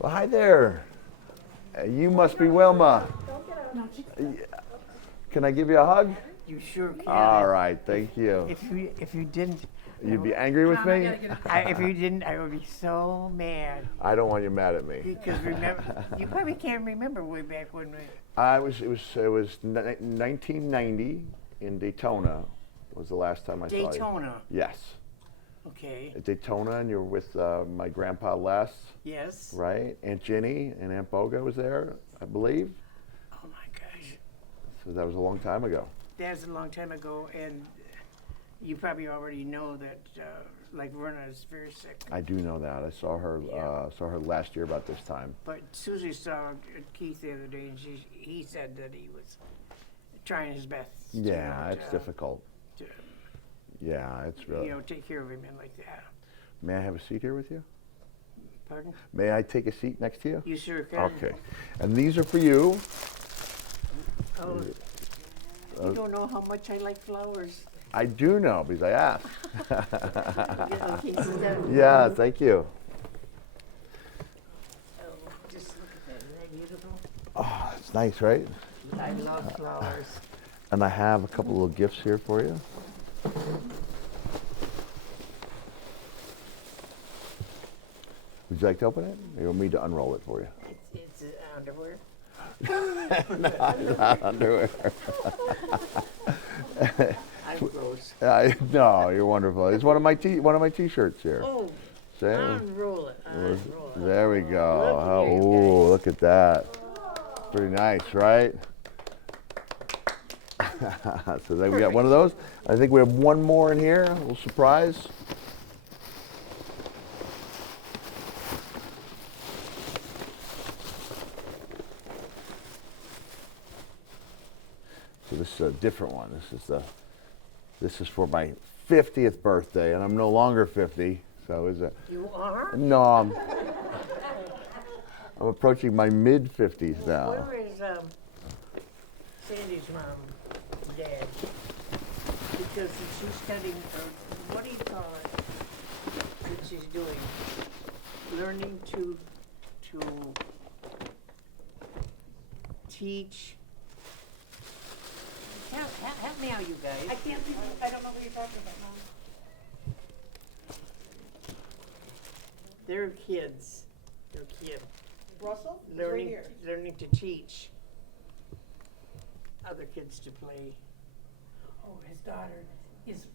Well, hi there. You must be Wilma. Can I give you a hug? You sure can. All right, thank you. If you didn't, You'd be angry with me? if you didn't, I would be so mad. I don't want you mad at me. Because remember, you probably can't remember way back when. It was 1990 in Daytona. Was the last time I saw you. Daytona. Yes. Okay. At Daytona, and you were with my grandpa Les. Yes. Right? Aunt Ginny and Aunt Boga was there, I believe. Oh my gosh. So that was a long time ago. That was a long time ago, and you probably already know that, like Verna is very sick. I do know that. I saw her. Saw her last year about this time. But Susie saw Keith the other day, and he said that he was trying his best. Yeah, it's difficult. To, yeah, it's really. Take care of him and like that. May I have a seat here with you? Pardon? May I take a seat next to you? You sure can. Okay. And these are for you. Oh, you don't know how much I like flowers. I do know because I asked. Okay, Yeah, thank you. Oh, just look at that. Isn't that beautiful? Oh, it's nice, right? I love flowers. And I have a couple little gifts here for you. Would you like to open it? Or you want me to unroll it for you? It's underwear. Not underwear. I'm gross. No, you're wonderful. It's one of my t-shirts here. Oh, See? unroll it. Unroll it. There we go. Look at you Oh, look at that. Pretty nice, right? So then we got one of those. I think we have one more in here. A little surprise. So this is a different one. This is for my 50th birthday, and I'm no longer 50. So is it? You are? No, I'm approaching my mid 50s now. Where is Sandy's mom, dad? Because she's studying, what do you call it? That she's doing, learning to teach. Help me out, you guys. I can't think, I don't know what you're talking about, Mom. They're kids. Russell? It's right here. Learning to teach other kids to play. Oh, his daughter is,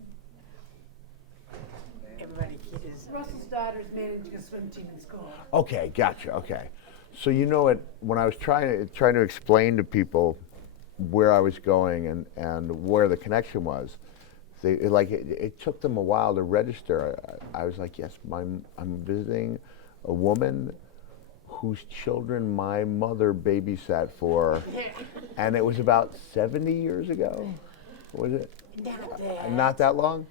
Everybody is. Russell's daughter's managing a swim team in school. Okay, gotcha. Okay, so you know what? When I was trying to explain to people where I was going and where the connection was, it took them a while to register. I was like, yes, I'm visiting a woman whose children my mother babysat for, and it was about 70 years ago. Was it? Not that long?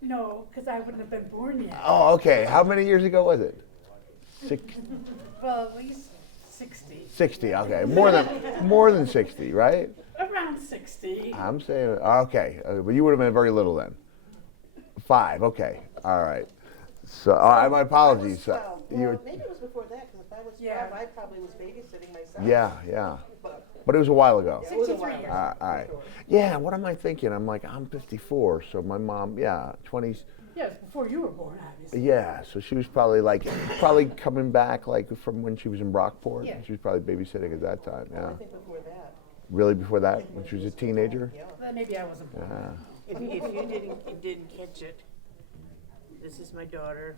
No, because I wouldn't have been born yet. Oh, okay. How many years ago was it? Well, at least 60. 60. Okay, more than 60, right? Around 60. I'm saying okay, but you would have been very little then. 5. Okay. All right. So my apologies. Well, maybe it was before that, because if I was 12, I probably was babysitting myself. Yeah. But it was a while ago. It was a 63 while years. ago. All right. Yeah, what am I thinking? I'm like, I'm 54, so my mom, 20s. Yes, before you were born, obviously. Yeah, so she was probably coming back from when she was in Brockport. Yeah. She was probably babysitting at that time, yeah. I think before that. Really before that, when she was a teenager? Yeah. Then maybe I wasn't born. Yeah. If you didn't catch it, this is my daughter.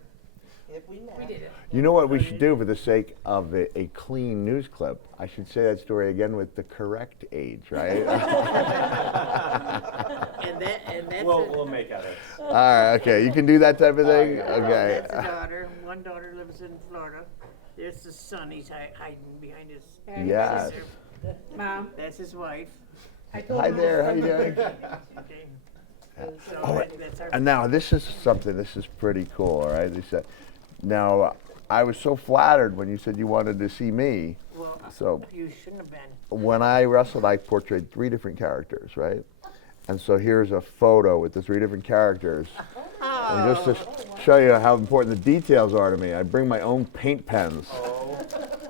If we met. We did it. You know what we should do for the sake of a clean news clip? I should say that story again with the correct age, right? And that's We'll make edits. All right, okay. You can do that type of thing? Okay. That's the daughter. One daughter lives in Florida. There's the son. He's hiding behind his Yes. sister. Mom, That's his wife. I told Hi you there, how you doing? Okay. So Oh, that's our. and now this is pretty cool, all right? They said, now, I was so flattered when you said you wanted to see me. Well, So you shouldn't have been. when I wrestled, I portrayed 3 different characters, right? And so here's a photo with the 3 different characters. And just to show you how important the details are to me, I bring my own paint pens.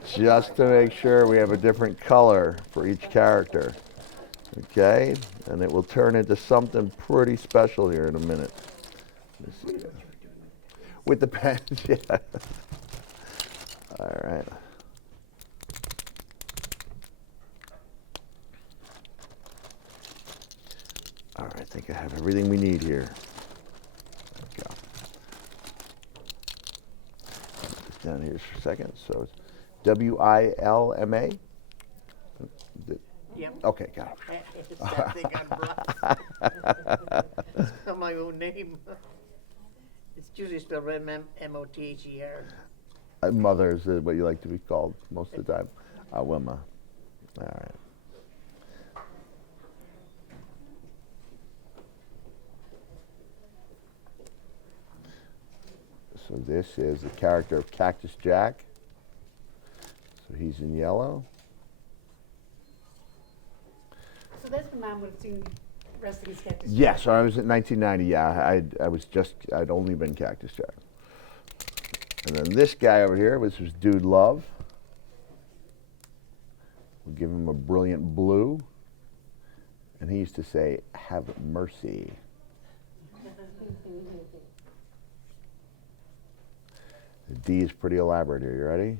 just to make sure we have a different color for each character. Okay, and it will turn into something pretty special here in a minute. Let me see. With the pen, yeah. All right. All right, I think I have everything we need here. There we go. Put this down here for a second. So it's Wilma. Yep. Okay, got It's that thing on block. Spell my own name. It's usually spelled M-O-T-H-E-R. it. Mother is what you like to be called most of the time. Wilma. All right. So this is the character of Cactus Jack. So he's in yellow. So that's when Mom would have seen wrestling as Cactus Yes, so I was at 1990. Yeah, I'd only been Cactus Jack. And then this guy over here was Dude Love. We'll give him a brilliant blue. And he used to say, "Have mercy." The D is pretty elaborate here. You ready?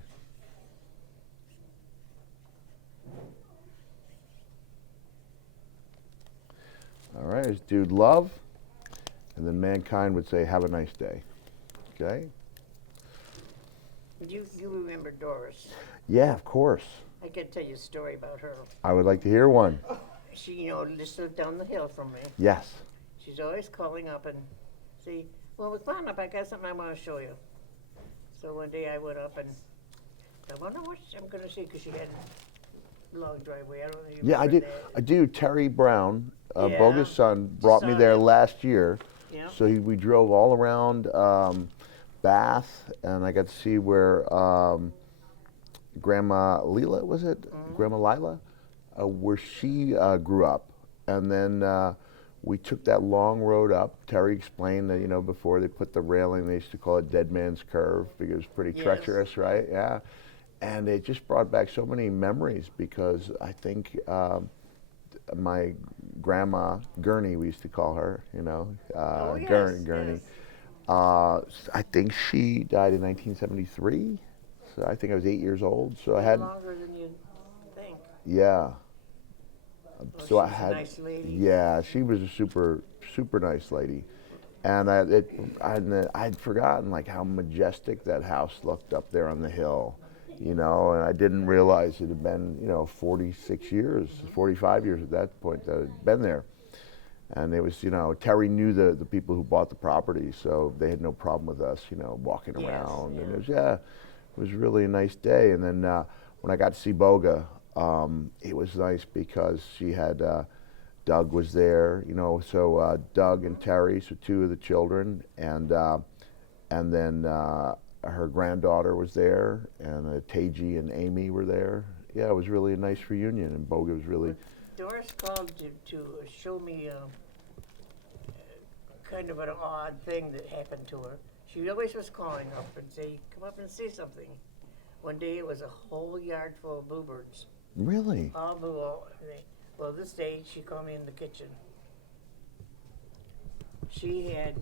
All right, it's Dude Love. And then Mankind would say, "Have a nice day." Okay? You remember Doris. Yeah, of course. I can tell you a story about her. I would like to hear one. She, just lived down the hill from me. Yes. She's always calling up and see, well, come on up, I got something I want to show you. So one day I went up and I wonder what I'm going to see, because she had a long driveway. I don't know if you Yeah, I remember do. that. I do. Terry Brown, Yeah. Bogus son, brought me Son, there yeah. last year. Yeah. So we drove all around Bath, and I got to see where Grandma Leela, was it? Mm-hmm. Grandma Lila? Where she grew up. And then we took that long road up. Terry explained that, before they put the railing, they used to call it Dead Man's Curve because it was pretty Yes. treacherous, right? Yeah. And it just brought back so many memories because I think my grandma, Gurney, we used to call her, Oh, yes, Gurney. yes. I think she died in 1973. So I think I was 8 years old. So I had, Longer than you think. yeah. Well, So I she's a had, nice lady. yeah, she was a super, super nice lady. And I'd forgotten how majestic that house looked up there on the hill, and I didn't realize it had been, 46 years, 45 years at that point that I'd been there. And it was, Terry knew the people who bought the property, so they had no problem with us, walking Yes, around. yeah. And it was really a nice day. And then when I got to see Boga, it was nice because she had, Doug was there, so Doug and Terry, so two of the children, and then her granddaughter was there, and Taji and Amy were there. Yeah, it was really a nice reunion, and Boga was really, Doris called to show me kind of an odd thing that happened to her. She always was calling up and say, come up and see something. One day it was a whole yard full of bluebirds. really? All blue. Well, this day she called me in the kitchen. She had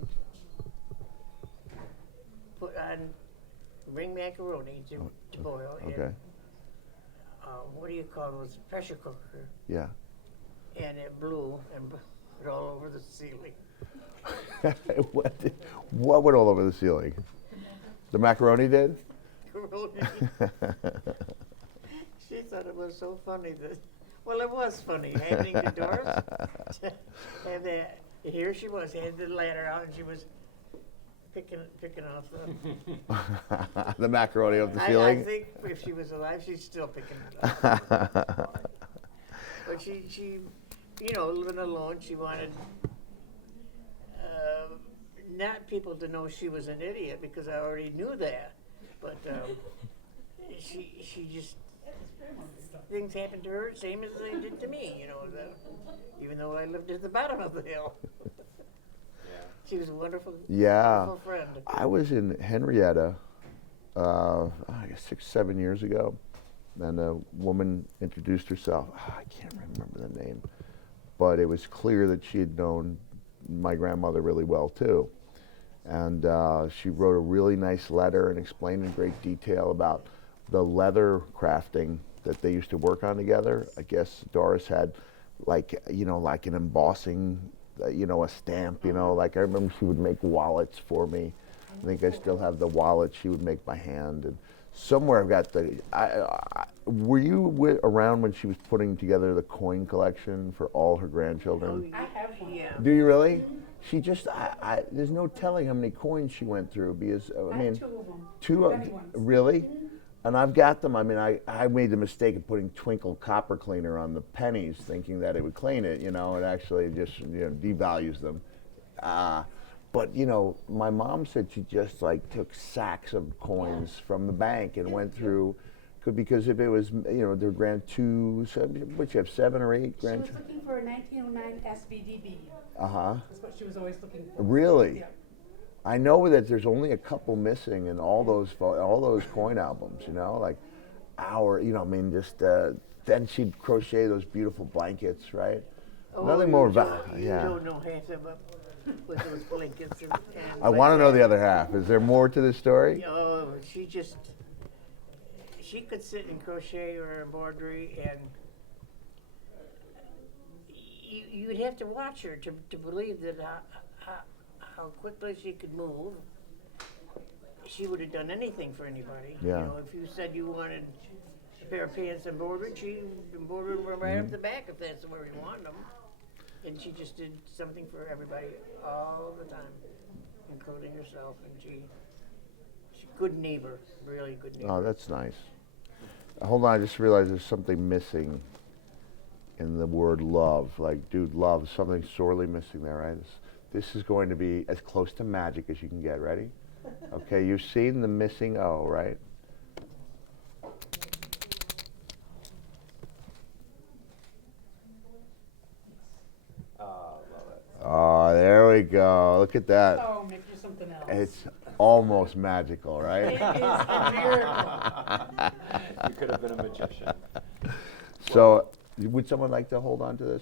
put on ring macaroni to boil. Okay, And, what do you call those? Pressure cooker. yeah. And it blew and it all over the ceiling. What went all over the ceiling? The macaroni did? She thought it was so funny that, well, it was funny happening to Doris. And here she was, had the ladder out, and she was picking off the. The macaroni off the ceiling? I think if she was alive, she's still picking it up. But she, living alone, she wanted not people to know she was an idiot, because I already knew that. But she just, things happened to her same as they did to me, even though I lived at the bottom of the hill. She was a wonderful, Yeah. wonderful friend. I was in Henrietta, I guess 6, 7 years ago, and a woman introduced herself. I can't remember the name, but it was clear that she had known my grandmother really well too. And she wrote a really nice letter and explained in great detail about the leather crafting that they used to work on together. I guess Doris had like an embossing, a stamp, like I remember she would make wallets for me. I think I still have the wallet she would make by hand. And somewhere I've got were you around when she was putting together the coin collection for all her grandchildren? I have one. Yeah. Do you really? She just, there's no telling how many coins she went through because, I I mean, have two of them. two of Penny ones. really? And I've got them. I mean, I made the mistake of putting twinkle copper cleaner on the pennies, thinking that it would clean it. It actually just devalues them. But my mom said she just like took sacks of coins from the bank and went through, because if it was their which you have 7 or 8 She was grandchildren. looking for a 1909 SBDB. Uh-huh. That's what she was always looking for. Really? Yeah. I know that there's only a couple missing in all those coin albums, like then she'd crochet those beautiful blankets, right? Nothing more You don't know half of them with those blankets. And I want to know the other half. Is there more to this story? Oh, she could sit and crochet or embroidery, and you'd have to watch her to believe that how quickly she could move. She would have done anything for anybody. Yeah. If you said you wanted a pair of pants embroidered, she embroidered them right up the back if that's where you wanted them. And she just did something for everybody all the time, including herself. And she good neighbor, really good neighbor. Oh, that's nice. Hold on, I just realized there's something missing in the word love. Like, dude, love, something sorely missing there, right? This is going to be as close to magic as you can get. Ready? Okay, you've seen the missing O, right? Oh, there we go. Look at that. Oh, make you something else. It's almost magical, right? It is a miracle. You could have been a magician. So, would someone like to hold on to this?